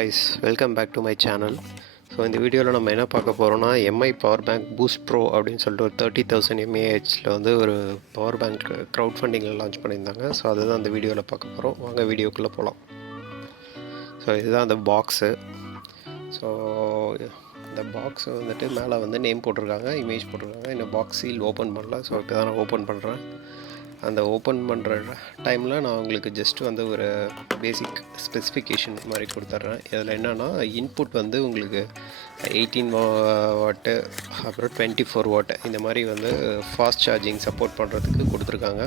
guys, welcome back to my channel. So இந்த வீடியோவில் நம்ம என்ன பார்க்க போகிறோம்னா Mi power bank boost bro அப்படின்னு சொல்லிட்டு ஒரு 30,000 mAhல வந்து ஒரு பவர் பேங்க் க்ரௌட் ஃபண்டிங்கில் லான்ச் பண்ணியிருந்தாங்க. ஸோ அதுதான் அந்த வீடியோவில் பார்க்க போகிறோம். வாங்க வீடியோக்குள்ளே போகலாம். ஸோ இதுதான் அந்த பாக்ஸு. ஸோ இந்த பாக்ஸ் வந்துட்டு மேலே வந்து நேம் போட்டிருக்காங்க, இமேஜ் போட்டிருக்காங்க. இந்த பாக்ஸ் சீல் ஓப்பன் பண்ணல. ஸோ இப்போ தான் நான் ஓப்பன் பண்ணுறேன். அந்த ஓப்பன் பண்ணுற டைமில் நான் உங்களுக்கு ஜஸ்ட் வந்து ஒரு பேசிக் ஸ்பெசிஃபிகேஷன் மாதிரி கொடுத்துட்றேன். இதில் என்னென்னா இன்புட் வந்து உங்களுக்கு 18 வாட்டு அப்புறம் 24 வாட் இந்த மாதிரி வந்து ஃபாஸ்ட் சார்ஜிங் சப்போர்ட் பண்ணுறதுக்கு கொடுத்துருக்காங்க.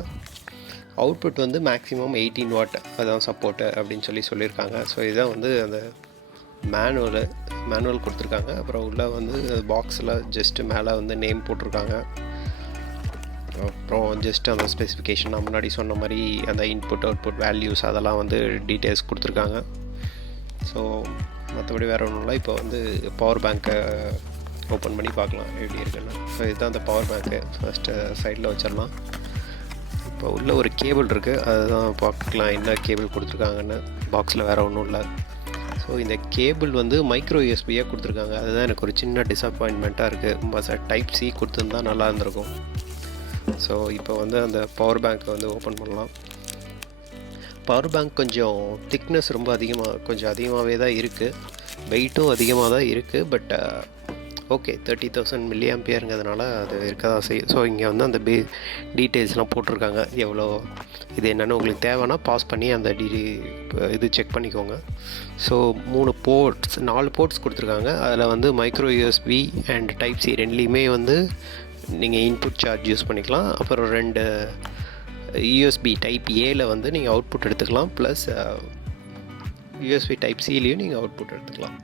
அவுட்புட் வந்து மேக்ஸிமம் 18 வாட் அதான் சப்போர்ட்டு அப்படின்னு சொல்லியிருக்காங்க. ஸோ இதுதான் வந்து அந்த மேனுவல் கொடுத்துருக்காங்க. அப்புறம் உள்ளே வந்து பாக்ஸில் ஜஸ்ட்டு மேலே வந்து நேம் போட்டிருக்காங்க. அப்புறம் ஜஸ்ட் அந்த ஸ்பெசிஃபிகேஷன் நான் முன்னாடி சொன்ன மாதிரி அந்த இன்புட் அவுட்புட் வேல்யூஸ் அதெல்லாம் வந்து டீட்டெயில்ஸ் கொடுத்துருக்காங்க. ஸோ மற்றபடி வேறு ஒன்றும் இல்லை. இப்போ வந்து பவர் பேங்க்கை ஓப்பன் பண்ணி பார்க்கலாம் எப்படி இருக்குன்னு. ஸோ இதுதான் அந்த பவர் பேங்க்கு. ஃபஸ்ட்டு சைடில் வச்சிடலாம். இப்போ உள்ள ஒரு கேபிள் இருக்குது, அதுதான் பார்க்கலாம் என்ன கேபிள் கொடுத்துருக்காங்கன்னு. பாக்ஸில் வேறு ஒன்றும் இல்லை. ஸோ இந்த கேபிள் வந்து மைக்ரோ யூஎஸ்பியாக கொடுத்துருக்காங்க. அதுதான் எனக்கு ஒரு சின்ன டிஸப்பாயின்மெண்ட்டாக இருக்குது. டைப் சி கொடுத்துருந்தா நல்லா இருந்திருக்கும். ஸோ இப்போ வந்து அந்த பவர் பேங்க்கை வந்து ஓப்பன் பண்ணலாம். பவர் பேங்க் கொஞ்சம் திக்னஸ் ரொம்ப கொஞ்சம் அதிகமாகவே தான் இருக்குது. வெயிட்டும் அதிகமாக தான் இருக்குது. பட் ஓகே 30,000 mAhங்கிறதுனால அது இருக்க தான் செய்யும். ஸோ இங்கே வந்து அந்த டீட்டெயில்ஸ்லாம் போட்டிருக்காங்க. எவ்வளோ இது என்னென்னு உங்களுக்கு தேவைன்னா பாஸ் பண்ணி அந்த இது செக் பண்ணிக்கோங்க. ஸோ 4 போர்ட்ஸ் கொடுத்துருக்காங்க. அதில் வந்து micro USB and type C ரெண்டுலேயுமே வந்து நீங்கள் இன்புட் சார்ஜ் யூஸ் பண்ணிக்கலாம். அப்புறம் 2 யூஎஸ்பி டைப் ஏல வந்து நீங்கள் அவுட்புட் எடுத்துக்கலாம். ப்ளஸ் யூஎஸ்பி டைப் சிலேயும் நீங்கள் அவுட்புட் எடுத்துக்கலாம்.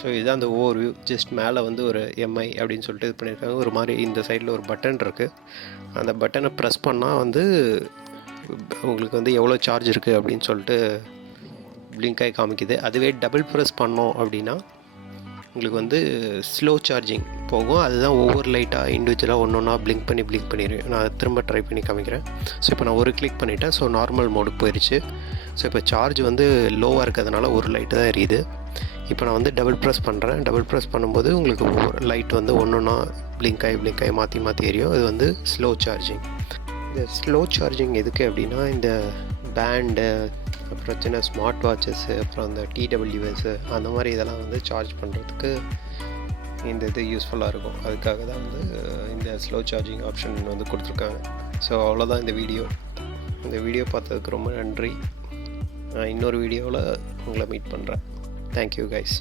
ஸோ இதுதான் அந்த ஓவர்வியூ. ஜஸ்ட் மேலே வந்து ஒரு எம்ஐ அப்படின்னு சொல்லிட்டு இது பண்ணியிருக்காங்க. ஒரு மாதிரி இந்த சைடில் ஒரு பட்டன் இருக்குது. அந்த பட்டனை ப்ரெஸ் பண்ணால் வந்து உங்களுக்கு வந்து எவ்வளோ சார்ஜ் இருக்குது அப்படின்னு சொல்லிட்டு பிளிங்காகி காமிக்குது. அதுவே டபுள் ப்ரெஸ் பண்ணோம் அப்படின்னா உங்களுக்கு வந்து ஸ்லோ சார்ஜிங் போகும். அதுதான் ஒவ்வொரு லைட்டாக இண்டிவிஜுவலாக ஒன்றா பிளிங்க் பண்ணிடுவேன். நான் திரும்ப ட்ரை பண்ணி காமிக்கிறேன். ஸோ இப்போ நான் ஒரு கிளிக் பண்ணிட்டேன். ஸோ நார்மல் மோடுக்கு போயிடுச்சு. ஸோ இப்போ சார்ஜ் வந்து லோவாக இருக்கிறதுனால ஒரு லைட்டு தான் எரியுது. இப்போ நான் வந்து டபுள் ப்ரெஸ் பண்ணுறேன். டபுள் ப்ரெஸ் பண்ணும்போது உங்களுக்கு ஒவ்வொரு லைட் வந்து ஒன்றா பிளிங்க் ஆகி மாற்றி எரியும். இது வந்து ஸ்லோ சார்ஜிங். இந்த ஸ்லோ சார்ஜிங் எதுக்கு அப்படின்னா இந்த பேண்டு அப்புறம் சின்ன ஸ்மார்ட் வாட்சஸ்ஸு அப்புறம் அந்த டிடபிள்யூஎஸ்ஸு அந்த மாதிரி இதெல்லாம் வந்து சார்ஜ் பண்ணுறதுக்கு இந்த இது யூஸ்ஃபுல்லாக இருக்கும். அதுக்காக தான் வந்து இந்த ஸ்லோ சார்ஜிங் ஆப்ஷன் வந்து கொடுத்துருக்காங்க. ஸோ அவ்வளோதான் இந்த வீடியோ பார்த்ததுக்கு ரொம்ப நன்றி. நான் இன்னொரு வீடியோவில் உங்களை மீட் பண்ணுறேன். Thank you guys.